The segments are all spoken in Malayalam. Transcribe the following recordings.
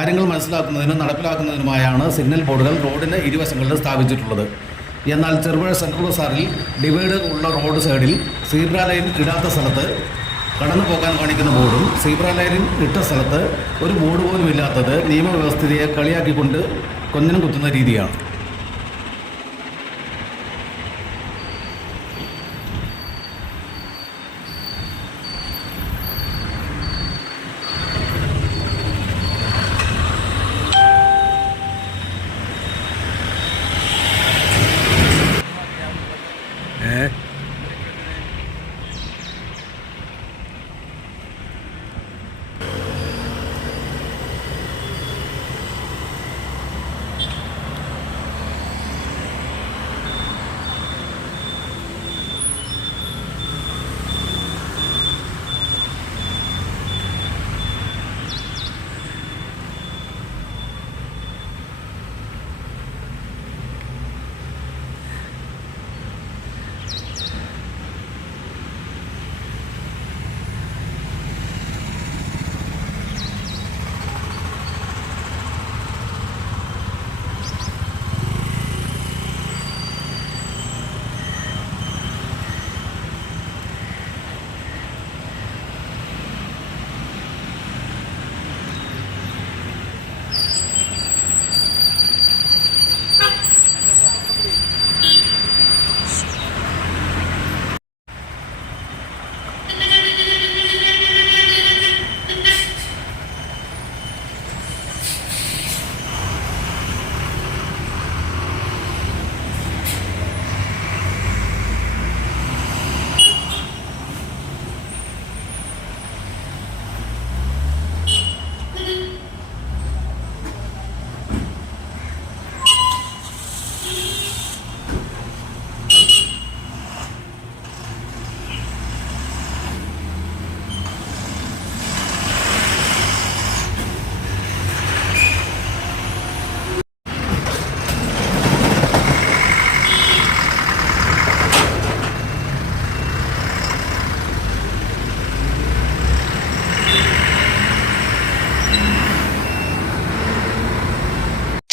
കാര്യങ്ങൾ മനസ്സിലാക്കുന്നതിനും നടപ്പിലാക്കുന്നതിനുമായാണ് സിഗ്നൽ ബോർഡുകൾ റോഡിന് ഇരുവശങ്ങളിലും സ്ഥാപിച്ചിട്ടുള്ളത്. എന്നാൽ ചെറുപുഴ സെൻട്രൽ ബസാറിൽ ഡിവൈഡർ ഉള്ള റോഡ് സൈഡിൽ സീബ്ര ലൈൻ ഇടാത്ത സ്ഥലത്ത് കടന്നു പോകാൻ കാണിക്കുന്ന ബോർഡും സീബ്ര ലൈൻ ഇട്ട സ്ഥലത്ത് ഒരു ബോർഡ് പോലും ഇല്ലാത്തത് നിയമവ്യവസ്ഥയെ കളിയാക്കിക്കൊണ്ട് കൊഞ്ഞനം കുത്തുന്ന രീതിയാണ്.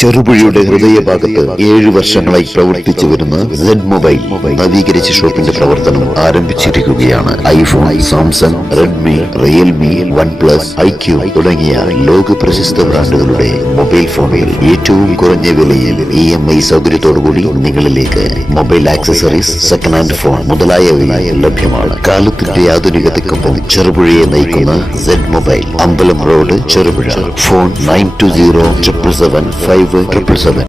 ചെറുപുഴയുടെ ഹൃദയഭാഗത്ത് 7 വർഷങ്ങളായി പ്രവർത്തിച്ചു വരുന്ന സെഡ് മൊബൈൽ നവീകരിച്ച ഷോപ്പിന്റെ പ്രവർത്തനം ആരംഭിച്ചിരിക്കുകയാണ്. IPhone, Samsung, Redmi, Realme, OnePlus, IQ തുടങ്ങിയ ലോക പ്രശസ്ത ബ്രാൻഡുകളുടെ മൊബൈൽ ഫോണിൽ ഏറ്റവും കുറഞ്ഞ വിലയിൽ EMI സൗകര്യത്തോടുകൂടി നിങ്ങളിലേക്ക് mobile accessories, second hand phone മുതലായവ ലഭ്യമാണ്. കാലത്തിന്റെ ആധുനികതയ്ക്കൊപ്പം ചെറുപുഴയെ നയിക്കുന്ന സെഡ് മൊബൈൽ, അമ്പലം റോഡ്, ചെറുപുഴ. ഫോൺ 92077577.